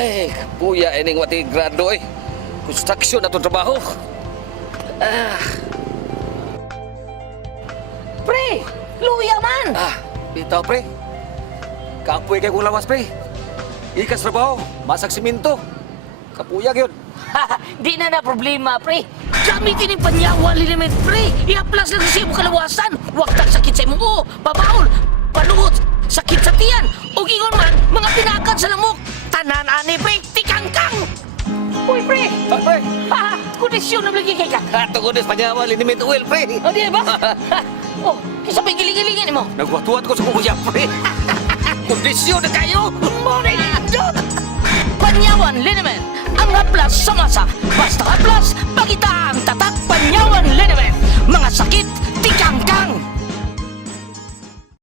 Ay, kuya, ining wati grado eh. Construction na itong trabaho. Pre, luya man. Bitaw, pre. Kapoy kay kong lawas, pre. Ikas trabaho, masag simento. Kapuyag yun. Di na problema, pre. Gamitin yung panyawa liniment, pre. I-aplas lang sa mo kalawasan. Huwag tag sakit sa mo, pabaol, palugot, sakit sa tiyan. O gingon man, mga tinakan sa lamok. Tanan ani, pre, tikangkang. Uy, pre. Pre. Kondisyon na lagi kay ka. Tungkol sa panyawa, liniment oil, pre. O, di ba? Kisa pa giling-gilingin mo. Nagwatuat ko sa kuya, pre. Kondisyon na kayo. Morning, Panyawan Liniment, ang haplas sa masa. Basta haplas, pakita ang tatak Panyawan Liniment. Mga sakit,